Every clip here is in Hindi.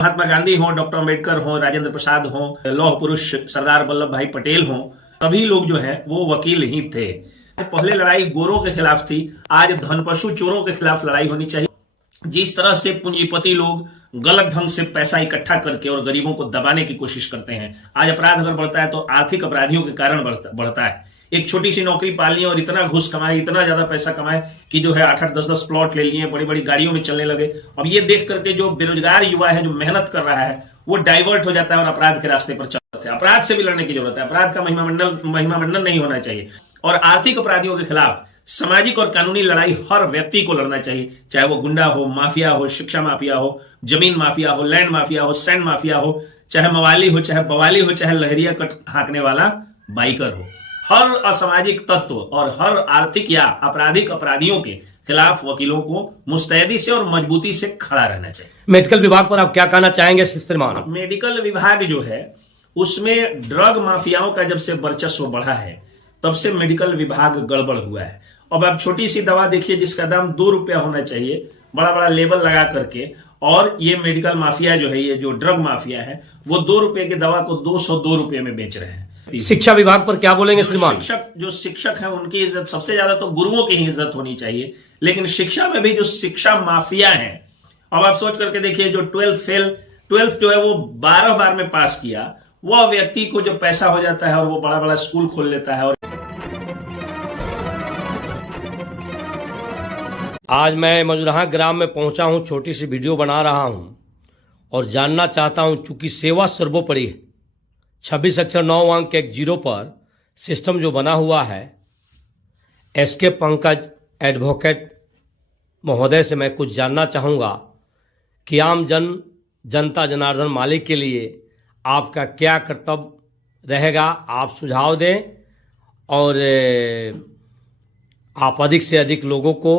महात्मा गांधी हों, डॉक्टर अम्बेडकर हों, राजेंद्र प्रसाद हों, लौह पुरुष सरदार वल्लभ भाई पटेल हों, सभी लोग जो हैं वो वकील ही थे। पहले लड़ाई गोरों के खिलाफ थी, आज धनपशु चोरों के खिलाफ लड़ाई होनी चाहिए। जिस तरह से पूंजीपति लोग गलत ढंग से पैसा इकट्ठा करके और गरीबों को दबाने की कोशिश करते हैं, आज अपराध अगर बढ़ता है तो आर्थिक अपराधियों के कारण बढ़ता है। एक छोटी सी नौकरी पाली और इतना घुस कमाए, इतना ज्यादा पैसा कमाए कि जो है 8-8, 10-10 प्लॉट ले लिए, बड़ी बड़ी गाड़ियों में चलने लगे। अब ये देख करके जो बेरोजगार युवा है, जो मेहनत कर रहा है, वो डाइवर्ट हो जाता है और अपराध के रास्ते पर चलते हैं। अपराध से भी लड़ने की जरूरत है। अपराध का महिमा मंडन नहीं होना चाहिए और आर्थिक अपराधियों के खिलाफ सामाजिक और कानूनी लड़ाई हर व्यक्ति को लड़ना चाहिए, चाहे वो गुंडा हो, माफिया हो, शिक्षा माफिया हो, जमीन माफिया हो, लैंड माफिया हो, सैंड माफिया हो, चाहे मवाली हो, चाहे बवाली हो, चाहे लहरिया कट हाँकने वाला बाइकर हो। हर असामाजिक तत्व और हर आर्थिक या आपराधिक अपराधियों के खिलाफ वकीलों को मुस्तैदी से और मजबूती से खड़ा रहना चाहिए। मेडिकल विभाग पर आप क्या कहना चाहेंगे श्रीमान? मेडिकल विभाग जो है उसमें ड्रग माफियाओं का जब से वर्चस्व बढ़ा है तब से मेडिकल विभाग गड़बड़ हुआ है। अब आप छोटी सी दवा देखिए जिसका दाम 2 रुपया होना चाहिए, बड़ा बड़ा लेबल लगा करके, और ये मेडिकल माफिया जो है, ये जो ड्रग माफिया है, वो 2 रुपए की दवा को 202 रुपए में बेच रहे हैं। शिक्षा विभाग पर क्या बोलेंगे श्रीमान? जो शिक्षक है उनकी इज्जत सबसे ज्यादा तो गुरुओं की ही इज्जत होनी चाहिए, लेकिन शिक्षा में भी जो शिक्षा माफिया है, अब आप सोच करके देखिए, जो 12th जो है वो 12 बार में पास किया, वह व्यक्ति को जो पैसा हो जाता है और वो बड़ा बड़ा स्कूल खोल लेता है। और आज मैं मजुराहा ग्राम में पहुंचा हूं, छोटी सी वीडियो बना रहा हूं और जानना चाहता हूं, चूंकि सेवा सर्वोपरि है, 26 अक्षर 9 अंक 1 0 पर सिस्टम जो बना हुआ है, एसके पंकज एडवोकेट महोदय से मैं कुछ जानना चाहूँगा कि आम जनता जनार्दन मालिक के लिए आपका क्या कर्तव्य रहेगा। आप सुझाव दें और आप अधिक से अधिक लोगों को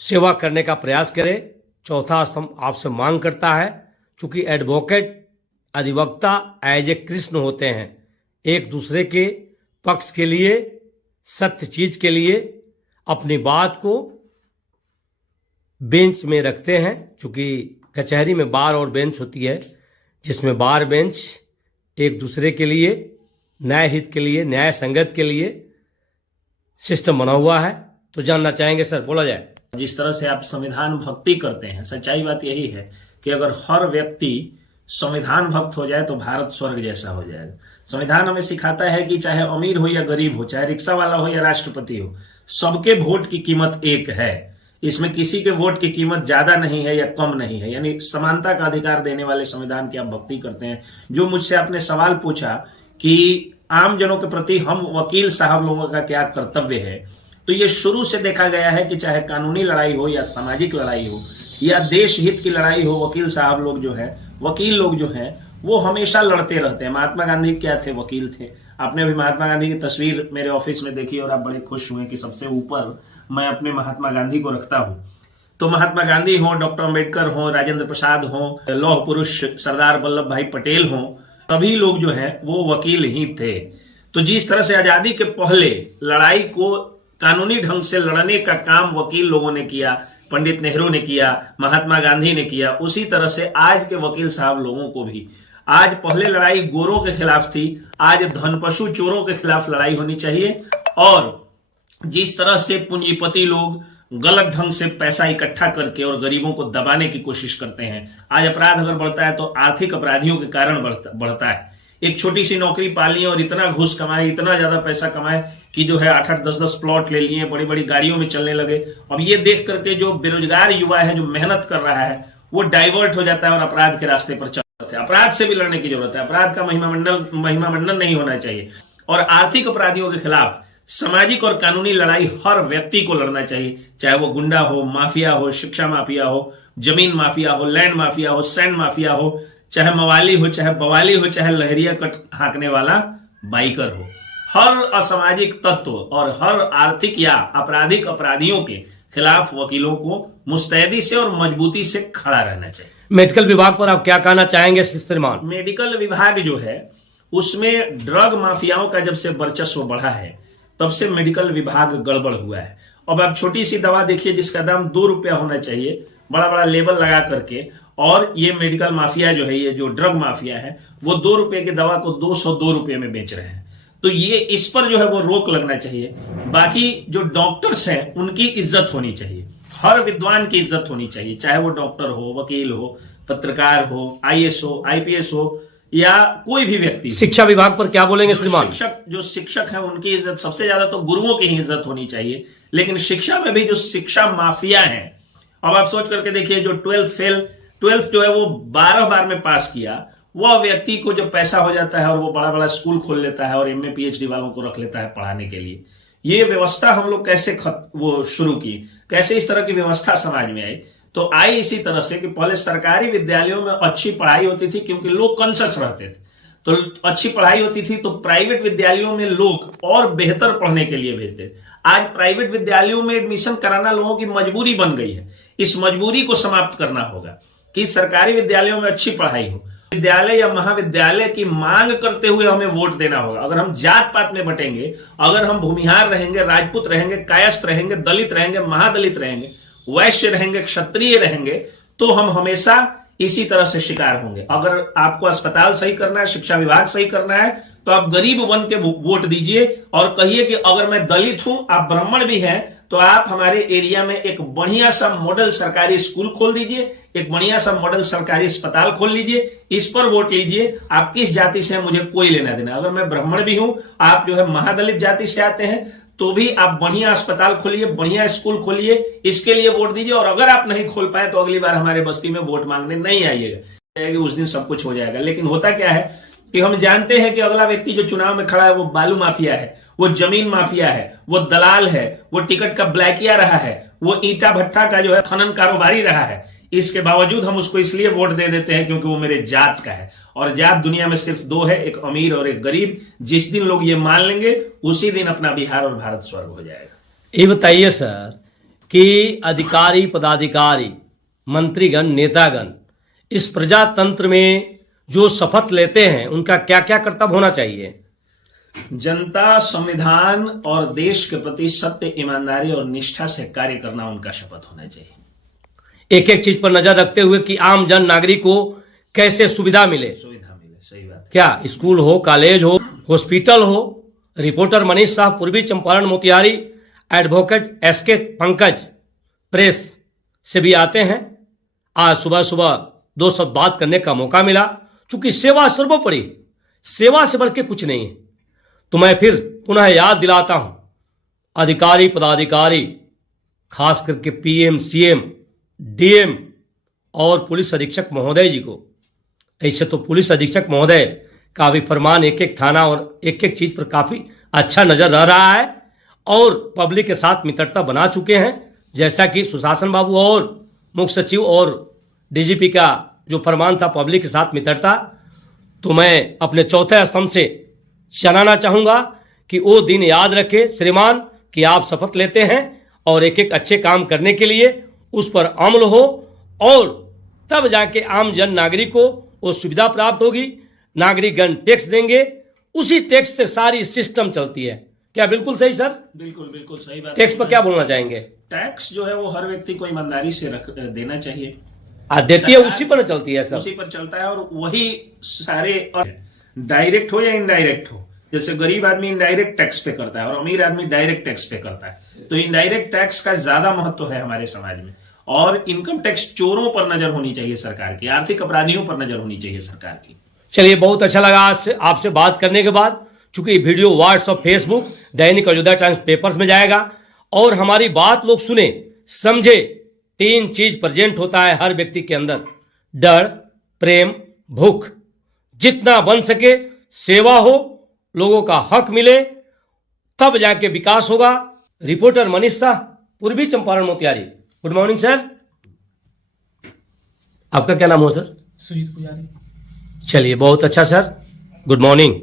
सेवा करने का प्रयास करें। चौथा स्तंभ आपसे मांग करता है, चूंकि एडवोकेट अधिवक्ता एज ए कृष्ण होते हैं, एक दूसरे के पक्ष के लिए, सत्य चीज के लिए अपनी बात को बेंच में रखते हैं। चूंकि कचहरी में बार और बेंच होती है, जिसमें बार बेंच एक दूसरे के लिए, न्याय हित के लिए, न्याय संगत के लिए सिस्टम बना हुआ है। तो जानना चाहेंगे सर, बोला जाए। जिस तरह से आप संविधान भक्ति करते हैं, सच्चाई बात यही है कि अगर हर व्यक्ति संविधान भक्त हो जाए तो भारत स्वर्ग जैसा हो जाएगा। संविधान हमें सिखाता है कि चाहे अमीर हो या गरीब हो, चाहे रिक्शा वाला हो या राष्ट्रपति हो, सबके वोट की कीमत एक है। इसमें किसी के वोट की कीमत ज्यादा नहीं है या कम नहीं है, यानी समानता का अधिकार देने वाले संविधान की आप भक्ति करते हैं। जो मुझसे आपने सवाल पूछा कि आम जनों के प्रति हम वकील साहब लोगों का क्या कर्तव्य है, तो ये शुरू से देखा गया है कि चाहे कानूनी लड़ाई हो या सामाजिक लड़ाई हो या देश हित की लड़ाई हो, वकील साहब लोग जो है, वकील लोग जो हैं, वो हमेशा लड़ते रहते हैं। महात्मा गांधी क्या थे? वकील थे। आपने अभी महात्मा गांधी की तस्वीर मेरे ऑफिस में देखी और आप बड़े खुश हुए कि सबसे ऊपर मैं अपने महात्मा गांधी को रखता हूं। तो महात्मा गांधी हों, डॉक्टर अम्बेडकर हों, राजेंद्र प्रसाद हों, लौह पुरुष सरदार वल्लभ भाई पटेल हों, सभी लोग जो है वो वकील ही थे। तो जिस तरह से आजादी के पहले लड़ाई को कानूनी ढंग से लड़ने का काम वकील लोगों ने किया, पंडित नेहरू ने किया, महात्मा गांधी ने किया, उसी तरह से आज के वकील साहब लोगों को भी, आज पहले लड़ाई गोरों के खिलाफ थी, आज धनपशु चोरों के खिलाफ लड़ाई होनी चाहिए। और जिस तरह से पूंजीपति लोग गलत ढंग से पैसा इकट्ठा करके और गरीबों को दबाने की कोशिश करते हैं, आज अपराध अगर बढ़ता है तो आर्थिक अपराधियों के कारण बढ़ता है। एक छोटी सी नौकरी पाली और इतना घुस कमाए, इतना ज्यादा पैसा कमाए कि जो है 8-8, 10-10 प्लॉट ले लिए, बड़ी बड़ी गाड़ियों में चलने लगे। अब ये देख करके जो बेरोजगार युवा है, जो मेहनत कर रहा है, वो डाइवर्ट हो जाता है और अपराध के रास्ते पर चलते हैं। अपराध से भी लड़ने की जरूरत है। अपराध का महिमा मंडन नहीं होना चाहिए और आर्थिक अपराधियों के खिलाफ सामाजिक और कानूनी लड़ाई हर व्यक्ति को लड़ना चाहिए, चाहे वो गुंडा हो, माफिया हो, शिक्षा माफिया हो, जमीन माफिया हो, लैंड माफिया हो, सैंड माफिया हो, चाहे मवाली हो, चाहे बवाली हो, चाहे लहरिया कट हाँकने वाला बाइकर हो। हर असामाजिक तत्व और हर आर्थिक या आपराधिक अपराधियों के खिलाफ वकीलों को मुस्तैदी से और मजबूती से खड़ा रहना चाहिए। मेडिकल विभाग पर आप क्या कहना चाहेंगे श्रीमान? मेडिकल विभाग जो है उसमें ड्रग माफियाओं का जब से वर्चस्व बढ़ा है तब से मेडिकल विभाग गड़बड़ हुआ है। अब आप छोटी सी दवा देखिए जिसका दाम 2 रुपया होना चाहिए, बड़ा बड़ा लेबल लगा करके, और ये मेडिकल माफिया जो है, ये जो ड्रग माफिया है, वो 2 रुपए की दवा को 202 रुपए में बेच रहे हैं। तो ये इस पर जो है वो रोक लगना चाहिए। बाकी जो डॉक्टर्स हैं उनकी इज्जत होनी चाहिए, हर विद्वान की इज्जत होनी चाहिए, चाहे वो डॉक्टर हो, वकील हो, पत्रकार हो, आईएएस हो, आईपीएस हो, या कोई भी व्यक्ति। शिक्षा विभाग पर क्या बोलेंगे श्रीमान? जो शिक्षक हैं उनकी इज्जत, सबसे ज्यादा तो गुरुओं की ही इज्जत होनी चाहिए। लेकिन शिक्षा में भी जो शिक्षा माफिया है, अब आप सोच करके देखिए, जो 12th जो है वो 12 बार में पास किया, वह व्यक्ति को जो पैसा हो जाता है और वो बड़ा बड़ा स्कूल खोल लेता है और एमए पीएचडी वालों को रख लेता है पढ़ाने के लिए। ये व्यवस्था हम लोग कैसे वो शुरू की, कैसे इस तरह की व्यवस्था समाज में आई? तो आई इसी तरह से कि पहले सरकारी विद्यालयों में अच्छी पढ़ाई होती थी क्योंकि लोग कॉन्शियस रहते थे, तो अच्छी पढ़ाई होती थी, तो प्राइवेट विद्यालयों में लोग और बेहतर पढ़ने के लिए भेजते थे। आज प्राइवेट विद्यालयों में एडमिशन कराना लोगों की मजबूरी बन गई है। इस मजबूरी को समाप्त करना होगा कि सरकारी विद्यालयों में अच्छी पढ़ाई हो। विद्यालय या महाविद्यालय की मांग करते हुए हमें वोट देना होगा। अगर हम जात पात में बटेंगे, अगर हम भूमिहार रहेंगे, राजपूत रहेंगे, कायस्थ रहेंगे, दलित रहेंगे, महादलित रहेंगे, वैश्य रहेंगे, क्षत्रिय रहेंगे, तो हम हमेशा इसी तरह से शिकार होंगे। अगर आपको अस्पताल सही करना है, शिक्षा विभाग सही करना है, तो आप गरीब बन के वोट दीजिए और कहिए कि अगर मैं दलित हूं, आप ब्राह्मण भी हैं, तो आप हमारे एरिया में एक बढ़िया सा मॉडल सरकारी स्कूल खोल दीजिए, एक बढ़िया सा मॉडल सरकारी अस्पताल खोल लीजिए, इस पर वोट लीजिए। आप किस जाति से हैं मुझे कोई लेना देना। अगर मैं ब्राह्मण भी हूं, आप जो है महादलित जाति से आते हैं, तो भी आप बढ़िया अस्पताल खोलिए, बढ़िया स्कूल खोलिए, इसके लिए वोट दीजिए। और अगर आप नहीं खोल पाए तो अगली बार हमारे बस्ती में वोट मांगने नहीं आइएगा, उस दिन सब कुछ हो जाएगा। लेकिन होता क्या है कि हम जानते हैं कि अगला व्यक्ति जो चुनाव में खड़ा है वो बालू माफिया है, वो जमीन माफिया है, वो दलाल है, वो टिकट का ब्लैकिया रहा है, वो ईटा भट्टा का जो है खनन कारोबारी रहा है। इसके बावजूद हम उसको इसलिए वोट दे देते हैं क्योंकि वो मेरे जात का है। और जात दुनिया में सिर्फ 2 है, एक अमीर और एक गरीब। जिस दिन लोग ये मान लेंगे उसी दिन अपना बिहार और भारत स्वर्ग हो जाएगा। ये बताइए सर कि अधिकारी, पदाधिकारी, मंत्रीगण, नेतागण इस प्रजातंत्र में जो शपथ लेते हैं उनका क्या क्या कर्तव्य होना चाहिए? जनता, संविधान और देश के प्रति सत्य, ईमानदारी और निष्ठा से कार्य करना उनका शपथ होना चाहिए। एक एक चीज पर नजर रखते हुए कि आम जन नागरिक को कैसे सुविधा मिले। सही बात। क्या स्कूल हो, कॉलेज हो, हॉस्पिटल हो। Reporter Manish Shah, Purvi Champaran Motihari. Advocate SK Pankaj press से भी आते हैं। आज सुबह सुबह 2 शब्द बात करने का मौका मिला। चूंकि सेवा सर्वोपरि, सेवा से बढ़ के कुछ नहीं है। तो मैं फिर पुनः याद दिलाता हूं अधिकारी, पदाधिकारी, खास करके पीएम, सीएम, डीएम और पुलिस अधीक्षक महोदय जी को। ऐसे तो पुलिस अधीक्षक महोदय का भी फरमान एक एक थाना और एक एक चीज पर काफी अच्छा नजर रह रहा है और पब्लिक के साथ मित्रता बना चुके हैं। जैसा कि सुशासन बाबू और मुख्य सचिव और डीजीपी का जो फरमान था पब्लिक के साथ मित्रता, तो मैं अपने चौथे स्तंभ से चलाना चाहूंगा कि वो दिन याद रखे श्रीमान कि आप शपथ लेते हैं और एक एक अच्छे काम करने के लिए उस पर अमल हो और तब जाके आम जन नागरिक को वो सुविधा प्राप्त होगी। नागरिकगण टैक्स देंगे, उसी टैक्स से सारी सिस्टम चलती है। क्या बिल्कुल सही सर? बिल्कुल सही बात। टैक्स पर क्या बोलना चाहेंगे? टैक्स जो है वो हर व्यक्ति को ईमानदारी से देना चाहिए। देती है, उसी पर चलती है सर, उसी पर चलता है। और वही सारे, डायरेक्ट हो या इनडायरेक्ट हो, जैसे गरीब आदमी इनडायरेक्ट टैक्स पे करता है और अमीर आदमी डायरेक्ट टैक्स पे करता है। तो इनडायरेक्ट टैक्स का ज्यादा महत्व है हमारे समाज में। और इनकम टैक्स चोरों पर नजर होनी चाहिए सरकार की, आर्थिक अपराधियों पर नजर होनी चाहिए सरकार की। चलिए, बहुत अच्छा लगा आज से आपसे बात करने के बाद। चूंकि वीडियो व्हाट्सएप, फेसबुक, दैनिक अयोध्या टाइम्स पेपर्स में जाएगा और हमारी बात लोग सुने, समझे। 3 चीज प्रेजेंट होता है हर व्यक्ति के अंदर: डर, प्रेम, भूख। जितना बन सके सेवा हो, लोगों का हक मिले, तब जाके विकास होगा। Reporter Manish Shah, Purvi Champaran Motihari. Good morning sir. आपका क्या नाम हो सर? सुजीत पुजारी। चलिए, बहुत अच्छा सर, गुड मॉर्निंग।